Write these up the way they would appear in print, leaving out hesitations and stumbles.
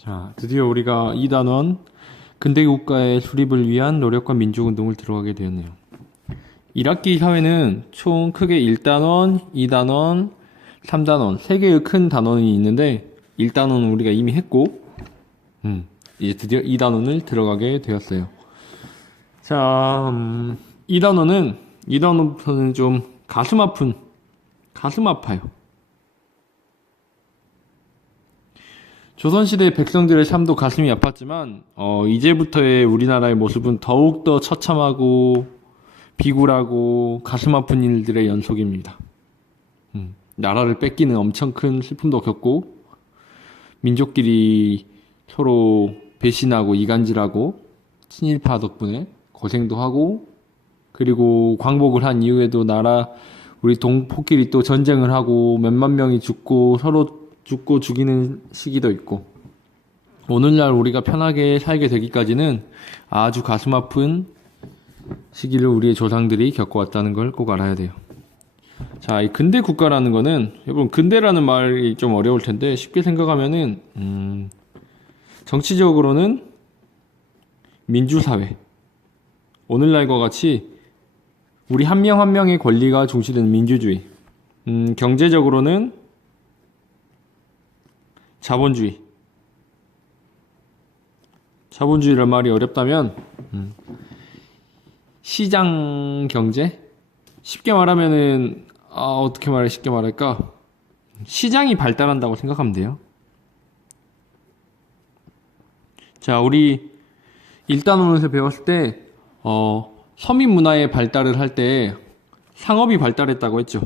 자, 드디어 우리가 2단원 근대 국가의 수립을 위한 노력과 민족운동을 들어가게 되었네요. 1학기 사회는 총 크게 1단원, 2단원, 3단원, 3개의 큰 단원이 있는데 1단원은 우리가 이미 했고 이제 드디어 2단원을 들어가게 되었어요. 자, 2단원부터는 좀 가슴 아파요. 조선시대 백성들의 삶도 가슴이 아팠지만 이제부터의 우리나라의 모습은 더욱더 처참하고 비굴하고 가슴 아픈 일들의 연속입니다. 나라를 뺏기는 엄청 큰 슬픔도 겪고 민족끼리 서로 배신하고 이간질하고 친일파 덕분에 고생도 하고, 그리고 광복을 한 이후에도 우리 동포끼리 또 전쟁을 하고 몇만 명이 죽고 서로 죽고 죽이는 시기도 있고, 오늘날 우리가 편하게 살게 되기까지는 아주 가슴 아픈 시기를 우리의 조상들이 겪어왔다는 걸 꼭 알아야 돼요. 자, 이 근대 국가라는 거는, 여러분 근대라는 말이 좀 어려울 텐데 쉽게 생각하면은 정치적으로는 민주사회, 오늘날과 같이 우리 한 명 한 명의 권리가 중시되는 민주주의, 경제적으로는 자본주의란 말이 어렵다면 시장 경제? 쉽게 말하면은 쉽게 말할까? 시장이 발달한다고 생각하면 돼요. 자, 우리 1단원에서 배웠을 때 서민 문화의 발달을 할 때 상업이 발달했다고 했죠.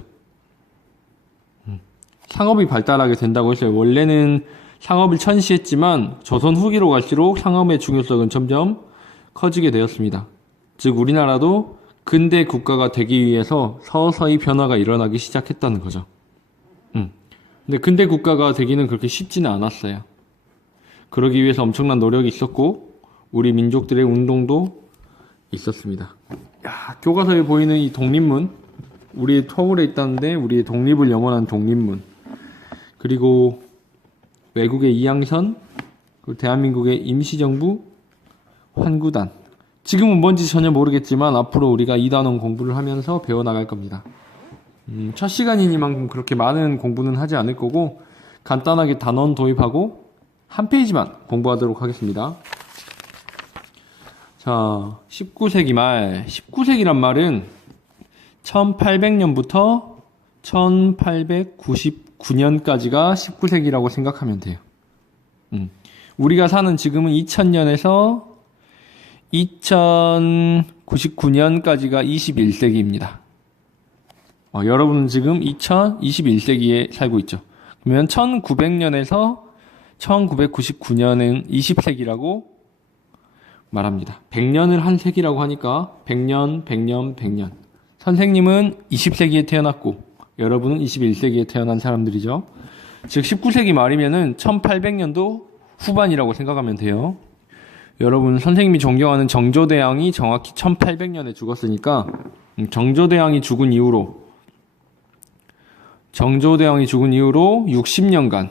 상업이 발달하게 된다고 했어요. 원래는 상업을 천시했지만 조선 후기로 갈수록 상업의 중요성은 점점 커지게 되었습니다. 즉 우리나라도 근대 국가가 되기 위해서 서서히 변화가 일어나기 시작했다는 거죠. 근데 근대 국가가 되기는 그렇게 쉽지는 않았어요. 그러기 위해서 엄청난 노력이 있었고 우리 민족들의 운동도 있었습니다. 교과서에 보이는 이 독립문, 우리의 터울에 있다는데 우리의 독립을 염원한 독립문, 그리고 외국의 이양선, 그리고 대한민국의 임시정부, 환구단. 지금은 뭔지 전혀 모르겠지만 앞으로 우리가 2단원 공부를 하면서 배워나갈 겁니다. 첫 시간이니만큼 그렇게 많은 공부는 하지 않을 거고 간단하게 단원 도입하고 한 페이지만 공부하도록 하겠습니다. 자, 19세기란 말은 1800년부터 1899년까지가 19세기라고 생각하면 돼요. 우리가 사는 지금은 2000년에서 2099년까지가 21세기입니다. 여러분은 지금 2021세기에 살고 있죠. 그러면 1900년에서 1999년은 20세기라고 말합니다. 100년을 한 세기라고 하니까 100년. 선생님은 20세기에 태어났고 여러분은 21세기에 태어난 사람들이죠. 즉 19세기 말이면은 1800년도 후반이라고 생각하면 돼요. 여러분 선생님이 존경하는 정조대왕이 정확히 1800년에 죽었으니까 정조대왕이 죽은 이후로 60년간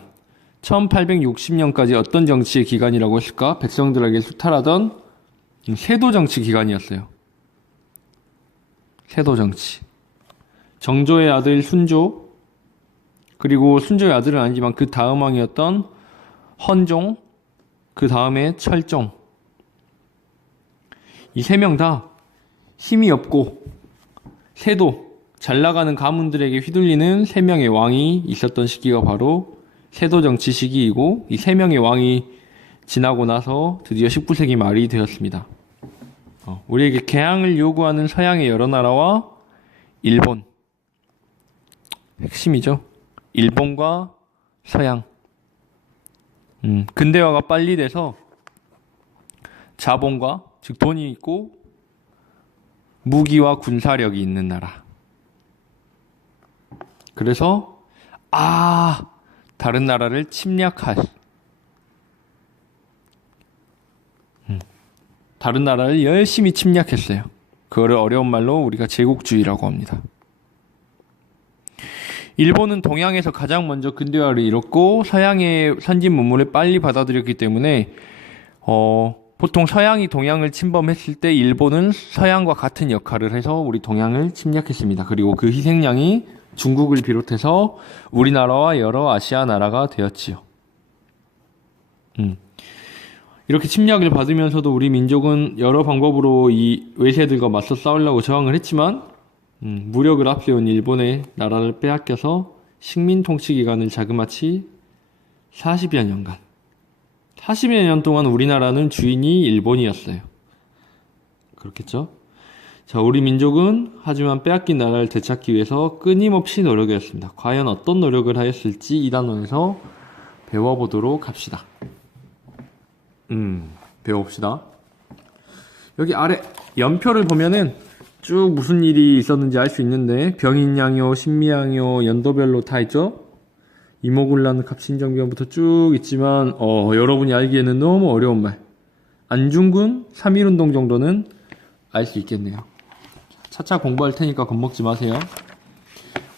1860년까지 어떤 정치의 기간이라고 했을까? 백성들에게 수탈하던 세도정치 기간이었어요. 세도정치. 정조의 아들 순조, 그리고 순조의 아들은 아니지만 그 다음 왕이었던 헌종, 그 다음에 철종. 이 세 명 다 힘이 없고 세도, 잘 나가는 가문들에게 휘둘리는 세 명의 왕이 있었던 시기가 바로 세도정치 시기이고, 이 세 명의 왕이 지나고 나서 드디어 19세기 말이 되었습니다. 우리에게 개항을 요구하는 서양의 여러 나라와 일본, 핵심이죠. 일본과 서양. 근대화가 빨리 돼서 자본과, 즉 돈이 있고 무기와 군사력이 있는 나라. 그래서 다른 나라를 다른 나라를 열심히 침략했어요. 그거를 어려운 말로 우리가 제국주의라고 합니다. 일본은 동양에서 가장 먼저 근대화를 이뤘고 서양의 선진 문물을 빨리 받아들였기 때문에 보통 서양이 동양을 침범했을 때 일본은 서양과 같은 역할을 해서 우리 동양을 침략했습니다. 그리고 그 희생양이 중국을 비롯해서 우리나라와 여러 아시아 나라가 되었지요. 이렇게 침략을 받으면서도 우리 민족은 여러 방법으로 이 외세들과 맞서 싸우려고 저항을 했지만 무력을 앞세운 일본의 나라를 빼앗겨서 식민 통치 기간을 자그마치 40여 년간 40여 년 동안 우리나라는 주인이 일본이었어요. 그렇겠죠? 자, 우리 민족은 하지만 빼앗긴 나라를 되찾기 위해서 끊임없이 노력했습니다. 과연 어떤 노력을 하였을지 이 단원에서 배워보도록 합시다. 배워봅시다. 여기 아래 연표를 보면은 쭉 무슨 일이 있었는지 알 수 있는데 병인양요, 신미양요, 연도별로 다 있죠? 이모군란 갑신정변부터 쭉 있지만 여러분이 알기에는 너무 어려운 말. 안중근 3.1운동 정도는 알 수 있겠네요. 차차 공부할 테니까 겁먹지 마세요.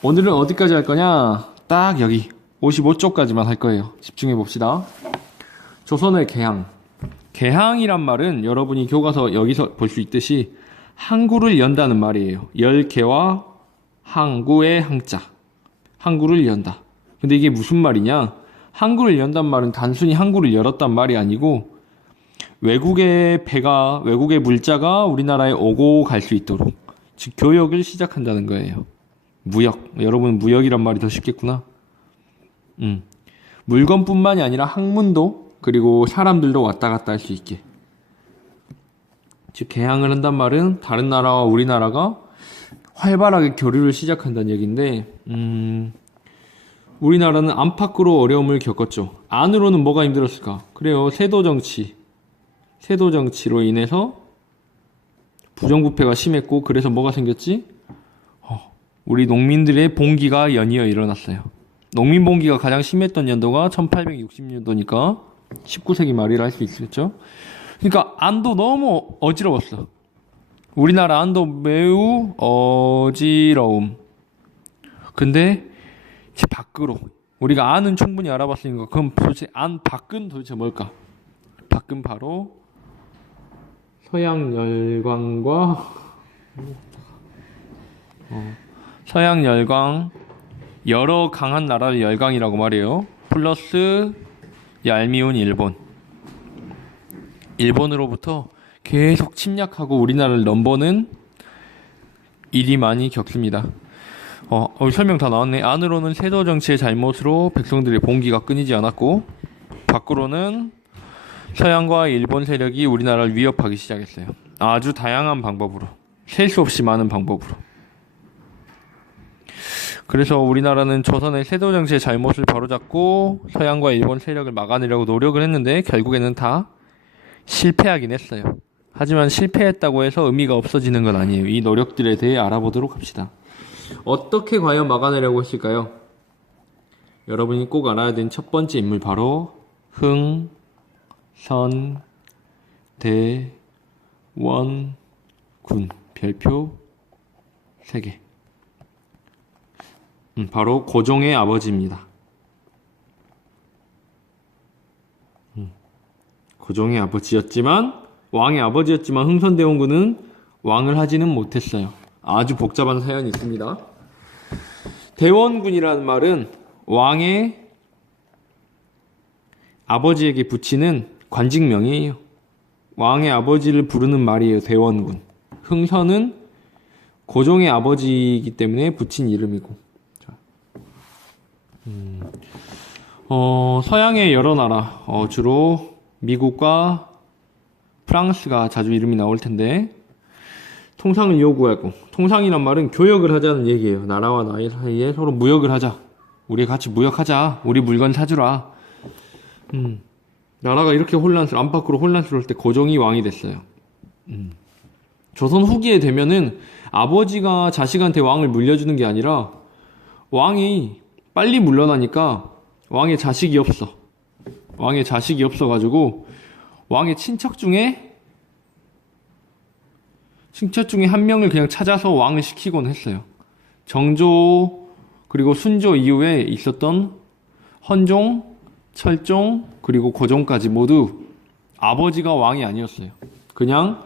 오늘은 어디까지 할 거냐? 딱 여기 55쪽까지만 할 거예요. 집중해 봅시다. 조선의 개항. 개항이란 말은 여러분이 교과서 여기서 볼 수 있듯이 항구를 연다는 말이에요. 열개와 항구의 항자. 항구를 연다. 근데 이게 무슨 말이냐? 항구를 연단 말은 단순히 항구를 열었단 말이 아니고 외국의 배가, 외국의 물자가 우리나라에 오고 갈 수 있도록 즉 교역을 시작한다는 거예요. 무역. 여러분 무역이란 말이 더 쉽겠구나. 물건뿐만이 아니라 항문도 그리고 사람들도 왔다 갔다 할 수 있게. 즉 개항을 한단 말은 다른 나라와 우리나라가 활발하게 교류를 시작한다는 얘기인데 우리나라는 안팎으로 어려움을 겪었죠. 안으로는 뭐가 힘들었을까? 그래요. 세도 정치로 인해서 부정부패가 심했고 그래서 뭐가 생겼지? 우리 농민들의 봉기가 연이어 일어났어요. 농민 봉기가 가장 심했던 연도가 1860년도니까 19세기 말이라 할 수 있겠죠. 그러니까 안도 너무 어지러웠어. 우리나라 안도 매우 어지러움. 근데 제 밖으로 우리가 안은 충분히 알아봤으니까 그럼 도대체 안 밖은 도대체 뭘까? 밖은 바로 서양 열강과 서양 열강 여러 강한 나라를 열강이라고 말해요. 플러스 얄미운 일본. 일본으로부터 계속 침략하고 우리나라를 넘보는 일이 많이 겪습니다. 설명 다 나왔네. 안으로는 세도 정치의 잘못으로 백성들의 봉기가 끊이지 않았고 밖으로는 서양과 일본 세력이 우리나라를 위협하기 시작했어요. 아주 다양한 방법으로, 셀 수 없이 많은 방법으로. 그래서 우리나라는 조선의 세도 정치의 잘못을 바로잡고 서양과 일본 세력을 막아내려고 노력을 했는데 결국에는 다 실패하긴 했어요. 하지만 실패했다고 해서 의미가 없어지는 건 아니에요. 이 노력들에 대해 알아보도록 합시다. 어떻게 과연 막아내려고 했을까요? 여러분이 꼭 알아야 되는 첫 번째 인물 바로 흥, 선, 대, 원, 군. 별표 3개. 바로 고종의 아버지입니다. 고종의 아버지였지만 왕의 아버지였지만 흥선대원군은 왕을 하지는 못했어요. 아주 복잡한 사연이 있습니다. 대원군이라는 말은 왕의 아버지에게 붙이는 관직명이에요. 왕의 아버지를 부르는 말이에요. 대원군. 흥선은 고종의 아버지이기 때문에 붙인 이름이고. 서양의 여러 나라, 주로 미국과 프랑스가 자주 이름이 나올 텐데 통상을 요구하고, 통상이란 말은 교역을 하자는 얘기예요. 나라와 나라 사이에 서로 무역을 하자. 우리 같이 무역하자. 우리 물건 사주라. 나라가 이렇게 안팎으로 혼란스러울 때 고종이 왕이 됐어요. 조선 후기에 되면은 아버지가 자식한테 왕을 물려주는 게 아니라 왕이 빨리 물러나니까 왕의 자식이 없어. 왕의 자식이 없어가지고 왕의 친척 중에 한 명을 그냥 찾아서 왕을 시키곤 했어요. 정조 그리고 순조 이후에 있었던 헌종, 철종, 그리고 고종까지 모두 아버지가 왕이 아니었어요. 그냥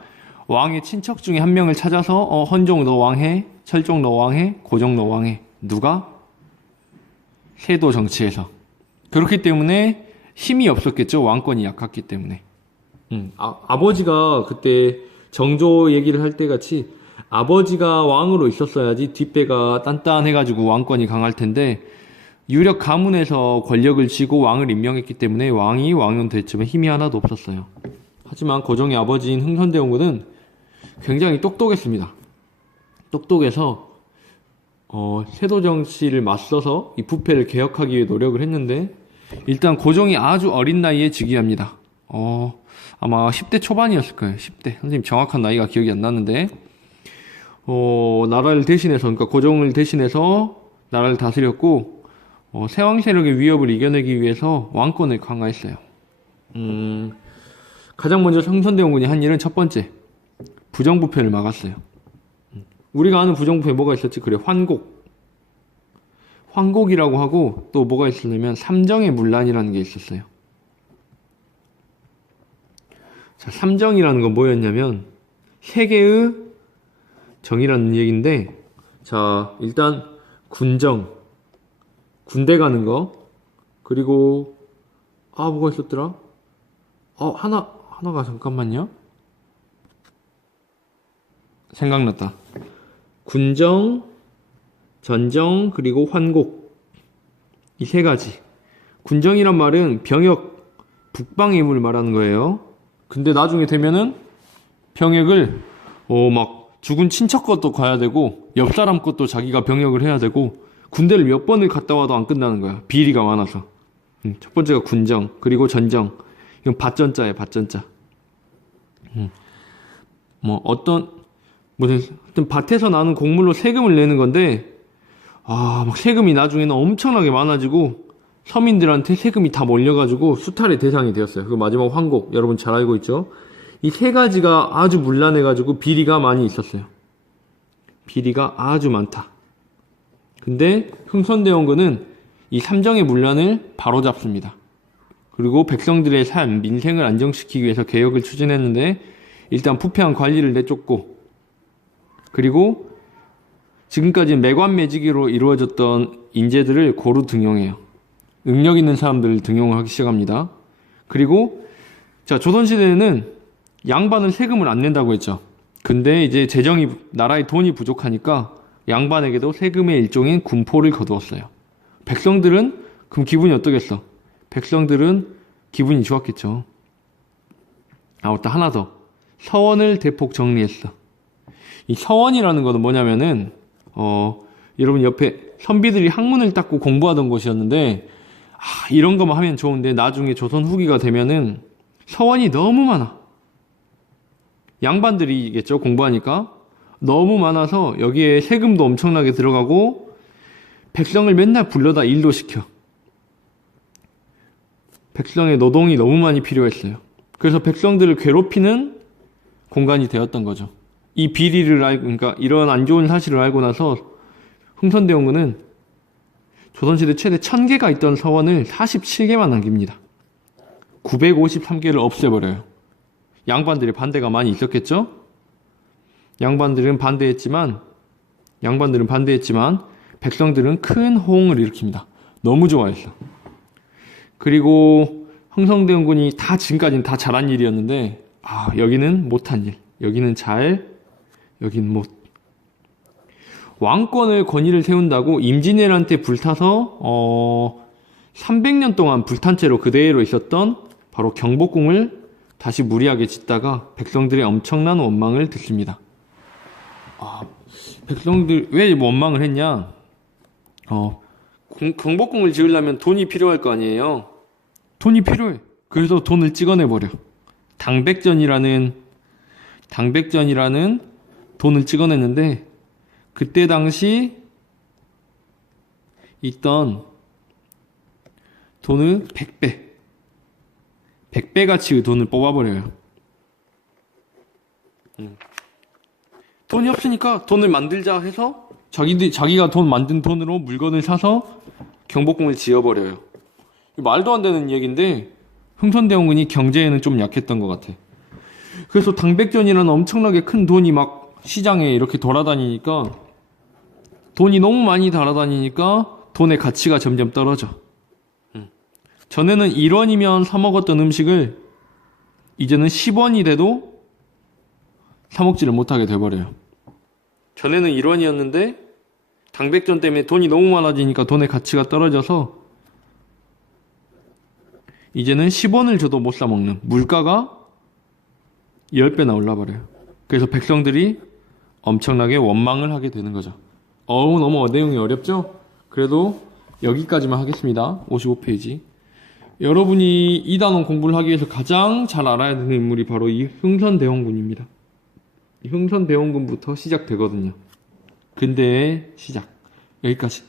왕의 친척 중에 한 명을 찾아서 헌종 너 왕해, 철종 너 왕해, 고종 너 왕해. 누가? 세도 정치에서. 그렇기 때문에 힘이 없었겠죠. 왕권이 약했기 때문에. 아버지가 그때 정조 얘기를 할 때 같이 아버지가 왕으로 있었어야지 뒷배가 단단해가지고 왕권이 강할 텐데 유력 가문에서 권력을 쥐고 왕을 임명했기 때문에 왕이 왕은 됐지만 힘이 하나도 없었어요. 하지만 고종의 아버지인 흥선대원군은 굉장히 똑똑했습니다. 똑똑해서 세도 정치를 맞서서 이 부패를 개혁하기 위해 노력을 했는데 일단 고종이 아주 어린 나이에 즉위합니다. 아마 10대 초반이었을 거예요. 10대. 선생님 정확한 나이가 기억이 안 나는데 나라를 대신해서 그러니까 고종을 대신해서 나라를 다스렸고 세왕 세력의 위협을 이겨내기 위해서 왕권을 강화했어요. 가장 먼저 흥선대원군이 한 일은 첫 번째 부정부패를 막았어요. 우리가 아는 부정부패 뭐가 있었지? 그래, 환곡이라고 하고 또 뭐가 있었냐면 삼정의 문란이라는 게 있었어요. 자, 삼정이라는 건 뭐였냐면 세계의 정이라는 얘기인데, 자, 일단 군정, 군대 가는 거, 그리고 뭐가 있었더라? 하나가 잠깐만요. 생각났다. 군정, 전정, 그리고 환곡. 이 세 가지. 군정이란 말은 병역, 북방의 힘을 말하는 거예요. 근데 나중에 되면은 병역을 막 죽은 친척 것도 가야 되고 옆 사람 것도 자기가 병역을 해야 되고 군대를 몇 번을 갔다 와도 안 끝나는 거야. 비리가 많아서. 첫 번째가 군정, 그리고 전정. 이건 밭전자예요, 밭전자. 하여튼 밭에서 나는 곡물로 세금을 내는 건데 막 세금이 나중에는 엄청나게 많아지고 서민들한테 세금이 다 몰려가지고 수탈의 대상이 되었어요. 그 마지막 환곡, 여러분 잘 알고 있죠? 이 세 가지가 아주 문란해가지고 비리가 많이 있었어요. 비리가 아주 많다. 근데 흥선대원군은 이 삼정의 문란을 바로잡습니다. 그리고 백성들의 삶, 민생을 안정시키기 위해서 개혁을 추진했는데 일단 부패한 관리를 내쫓고 그리고 지금까지 매관매직으로 이루어졌던 인재들을 고루 등용해요. 능력 있는 사람들을 등용을 하기 시작합니다. 그리고 자, 조선시대에는 양반은 세금을 안 낸다고 했죠. 근데 이제 나라의 돈이 부족하니까 양반에게도 세금의 일종인 군포를 거두었어요. 백성들은 그럼 기분이 어떠겠어? 백성들은 기분이 좋았겠죠. 맞다, 하나 더. 서원을 대폭 정리했어. 이 서원이라는 거는 뭐냐면은 여러분 옆에 선비들이 학문을 닦고 공부하던 곳이었는데 이런 거만 하면 좋은데 나중에 조선 후기가 되면은 서원이 너무 많아. 양반들이겠죠, 공부하니까. 너무 많아서 여기에 세금도 엄청나게 들어가고 백성을 맨날 불러다 일도 시켜. 백성의 노동이 너무 많이 필요했어요. 그래서 백성들을 괴롭히는 공간이 되었던 거죠. 이 비리를 알고, 그러니까 이런 안 좋은 사실을 알고 나서 흥선대원군은 조선시대 최대 1000개가 있던 서원을 47개만 남깁니다. 953개를 없애버려요. 양반들의 반대가 많이 있었겠죠? 양반들은 반대했지만 백성들은 큰 호응을 일으킵니다. 너무 좋아했어. 그리고 흥선대원군이 지금까지는 다 잘한 일이었는데 여기는 못한 일, 여기는 잘, 여기는 못. 왕권을 권위를 세운다고 임진왜란때 불타서 300년 동안 불탄 채로 그대로 있었던 바로 경복궁을 다시 무리하게 짓다가 백성들의 엄청난 원망을 듣습니다. 백성들 왜 원망을 했냐? 경복궁을 지으려면 돈이 필요할 거 아니에요. 돈이 필요해. 그래서 돈을 찍어내버려. 당백전이라는 돈을 찍어냈는데 그때 당시 있던 돈을 100배 가치의 돈을 뽑아버려요. 돈이 없으니까 돈을 만들자 해서 자기가 돈 만든 돈으로 물건을 사서 경복궁을 지어버려요. 말도 안 되는 얘기인데 흥선대원군이 경제에는 좀 약했던 것 같아. 그래서 당백전이라는 엄청나게 큰 돈이 막 시장에 이렇게 돌아다니니까 돈이 너무 많이 돌아다니니까 돈의 가치가 점점 떨어져. 전에는 1원이면 사 먹었던 음식을 이제는 10원이 돼도 사 먹지를 못하게 돼버려요. 전에는 1원이었는데 당백전 때문에 돈이 너무 많아지니까 돈의 가치가 떨어져서 이제는 10원을 줘도 못 사 먹는, 물가가 10배나 올라버려요. 그래서 백성들이 엄청나게 원망을 하게 되는 거죠. 너무 내용이 어렵죠? 그래도 여기까지만 하겠습니다. 55페이지. 여러분이 이단원 공부를 하기 위해서 가장 잘 알아야 되는 인물이 바로 이 흥선대원군입니다. 이 흥선대원군부터 시작되거든요. 근대의 시작. 여기까지.